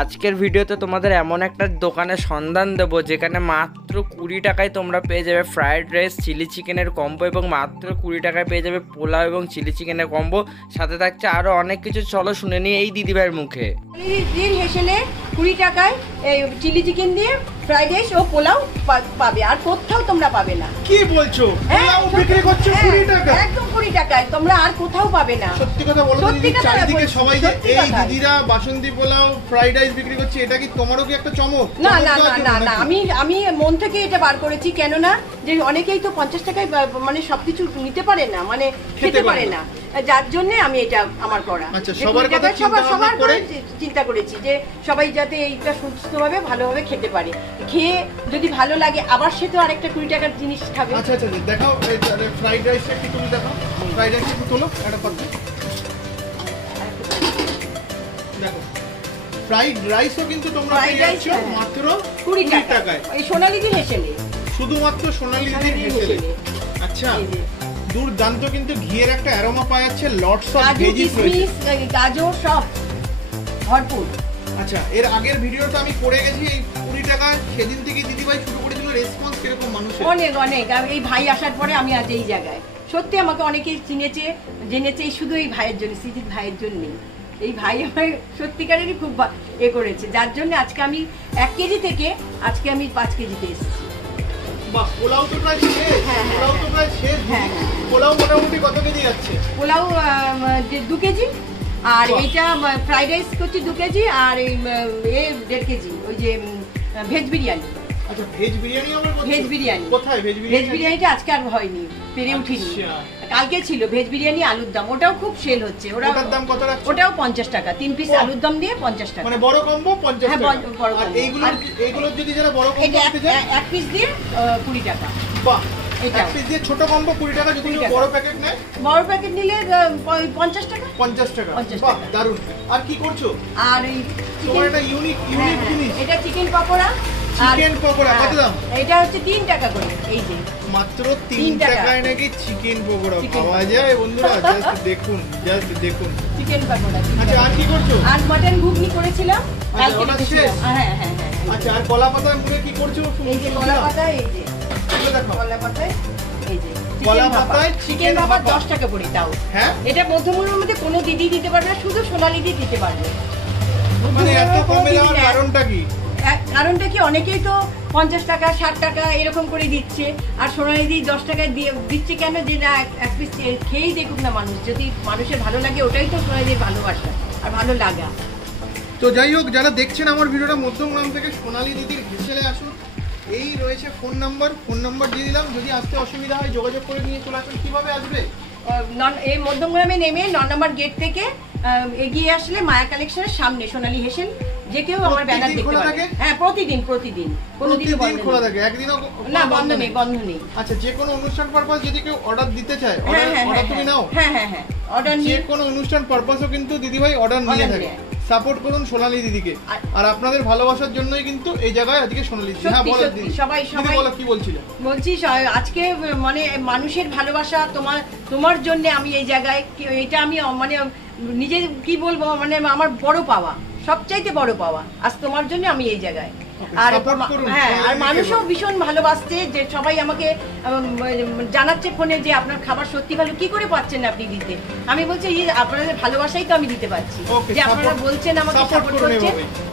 আজকের ভিডিওতে তোমাদের এমন একটা দোকানের সন্ধান দেবো যেখানে মাত্র 20 টাকায় তোমরা পেয়ে যাবে ফ্রাইড রাইস চিলি চিকেনের কম্বো এবং মাত্র 20 টাকায় পেয়ে যাবে পোলাও এবং চিলি চিকেনের কম্বো। সাথে থাকছে আরও অনেক কিছু, চলো শুনে নিই এই দিদিভাইয়ের মুখে। হেসেলে 20 টাকায় এই চিলি চিকেন দিয়ে ফ্রাইড রাইস ও পোলাও পাবে, আর কোথাও তোমরা পাবে না। কি বলছো? পোলাও বিক্রি করছো 20 টাকা? একদম 20 টাকায় তোমরা আর কোথাও পাবে না। সত্যি কথা বলো দিদি, চারিদিকে সবাই যে এই দিদিরা বাসন্তী পোলাও ফ্রাইড রাইস বিক্রি করছে, এটা কি তোমারও কি একটা চমক? না না না না, আমি মন থেকে এটা বার করেছি। কেন না, যে অনেকেই তো 50 টাকায় মানে সবকিছু নিতে পারে না, মানে খেতে পারে না, যার জন্য আমি এটা আমার করা। আচ্ছা, সবার কথা চিন্তা করেছি যে সবাই যাতে এইটা সুস্থভাবে ভালোভাবে খেতে পারে, খেয়ে যদি ভালো লাগে আবার সে তো আরেকটা 20 টাকার জিনিস খাবে। আচ্ছা আচ্ছা, দেখাও ফ্রাইড রাইসটা কি তুমি দেখাও, ফ্রাইড রাইস একটু তোলো একটা পাত্রে। দেখো ফ্রাইড রাইসও কিন্তু তোমরা পেয়ে যাচ্ছ মাত্র 20 টাকায়। এই সোনালী দি হেসেলে, শুধুমাত্র সোনালী দি হেসেলে। আচ্ছা, দুর্দান্ত কিন্তু ঘিয়ের একটা অ্যারোমা পাওয়া যাচ্ছে, লটস অফ ভেজিস রয়েছে, গাজর সব ভরপুর। আচ্ছা, এর আগের ভিডিওটা আমি করে গেছি এই 20 টাকা, সেদিন থেকে দিদিভাই শুরু করেছিল। রেসপন্স কিরকম মানুষের? অনেক অনেক। এই ভাই আসার পরে আমি আজ এই জায়গায়, সত্যি আমাকে অনেকেই চিনেছে জেনেছে শুধু এই ভাইয়ের জন্য, সিজিৎ ভাইয়ের জন্যই। এই ভাই আমার সত্যিকারেরই খুব করেছে, যার জন্য আজকে আমি 1 কেজি থেকে আজকে আমি 5 কেজিতে এসেছি। বাহ, পোলাও তো প্রায় শেষ। পোলাও তো প্রায় শেষ। পোলাও মোটামুটি কত কেজি যাচ্ছে? পোলাও 2 কেজি, আর এইটা ফ্রাইড রাইস করছি 2 কেজি, আর এই 1.5 কেজি ওই যে ভেজ বিরিয়ানি। আচ্ছা, ভেজ বিরিয়ানি আবার? ভেজ বিরিয়ানি কোথায়? ভেজ বিরিয়ানিটা আজকে আর হয়নি, পেরে উঠিনি। কালকে ছিল ভেজ বিরিয়ানি আলুর দম, ওটাও খুব সেল হচ্ছে। ওটার দাম কত রাখছো? ওটাও 50 টাকা, 3 পিস আলুর দম দিয়ে 50 টাকা, মানে বড় কম্বো 50 টাকা। হ্যাঁ, বড় আর এইগুলো যদি যারা বড় কম্বো এটা নিতে চায় 1 পিস দিয়ে 20 টাকা। বাহ, এটা 1 পিস দিয়ে ছোট কম্বো 20 টাকা, যদি বড় প্যাকেট নেয়, বড় প্যাকেট নিলে 50 টাকা। 50 টাকা। বাহ, দারুণ। আর কি করছো? আর এই তোমার এটা ইউনিক জিনিস, এটা চিকেন পকোড়া। চিকেন পকোড়া কত দাম? এটা হচ্ছে 3 টাকা করে। এই যে মাত্র 3 টাকায় নাকি চিকেন পকোড়া পাওয়া যায় বন্ধুরা। জাস্ট দেখুন, চিকেন পকোড়া। আচ্ছা, আর কি করছো? আর মটন ঘুগনি করেছিলাম কালকে। হ্যাঁ। আচ্ছা, আর কলা পাতার মুড়ে কি করছো? এই যে কলা পাতা, এই যে দেখো কলা পাতায়, এই যে কলা পাতায় চিকেন ভাপা 10 টাকা করে। তাও হ্যাঁ, এটা মধ্যমূল্যের মধ্যে কোনো দিদি দিতে পারবে না, শুধু সোনালী দি দিতে পারবে। মানে এত কমে দেওয়ার কারণটা কি? কারণটা কি, অনেকেই তো 50 টাকা 60 টাকা এরকম করে দিচ্ছে, আর সোনালী দি 10 টাকায় দিচ্ছে কেন? যে না, এক পিস খেয়েই দেখুক না মানুষ, যদি মানুষের ভালো লাগে ওটাই তো সোনালী দির ভালোবাসা আর ভালো লাগা। তো যাই হোক, যারা দেখছেন আমার ভিডিওটা মধ্যমগ্রাম থেকে, সোনালী দিদির হেসেলে আসুন। এই রয়েছে ফোন নাম্বার দিয়ে দিলাম, যদি আসতে অসুবিধা হয় যোগাযোগ করে নিয়ে চলে আসুন। কিভাবে আসবে? এই মধ্যমগ্রামে নেমে 9 নম্বর গেট থেকে এগিয়ে আসলে মায়া কালেকশনের সামনে সোনালী হেসেল, যে কেউ আমার ব্যানার দেখতে পাবে। হ্যাঁ, প্রতিদিন কোনোদিন খোলা থাকে? একদিনও না, বন্ধ নেই। আচ্ছা, যে কোনো অনুষ্ঠান পারপাস যদি কেউ অর্ডার দিতে চায়, অর্ডার তুমি নাও? হ্যাঁ, অর্ডার নিয়ে যে কোনো অনুষ্ঠান পারপাসও কিন্তু দিদিভাই অর্ডার নিয়ে থাকে। সাপোর্ট করুন সোনালী দিদিকে, আর আপনাদের ভালোবাসার জন্যই কিন্তু এই জায়গায় আজকে সোনালী দিদি। হ্যাঁ, বলো দিদি। সবাই বলো, কি বলছিলে? বলছি আজকে মানে মানুষের ভালোবাসা, তোমার জন্য আমি এই জায়গায়, এটা আমি মানে নিজে কি বলবো, মানে আমার বড় পাওয়া, সবচাইতে বড় পাওয়া আজ তোমার জন্য আমি এই জায়গায়। আর হ্যাঁ, আর মানুষও ভীষণ ভালোবাসছে, যে সবাই আমাকে জানাচ্ছে ফোনে যে আপনার খাবার সত্যি ভালো, কি করে পাচ্ছেন আপনি দিতে। আমি বলছি আপনাদের ভালোবাসাই তো আমি দিতে পারছি, যে আপনারা বলছেন আমাকে সাপোর্ট করছেন।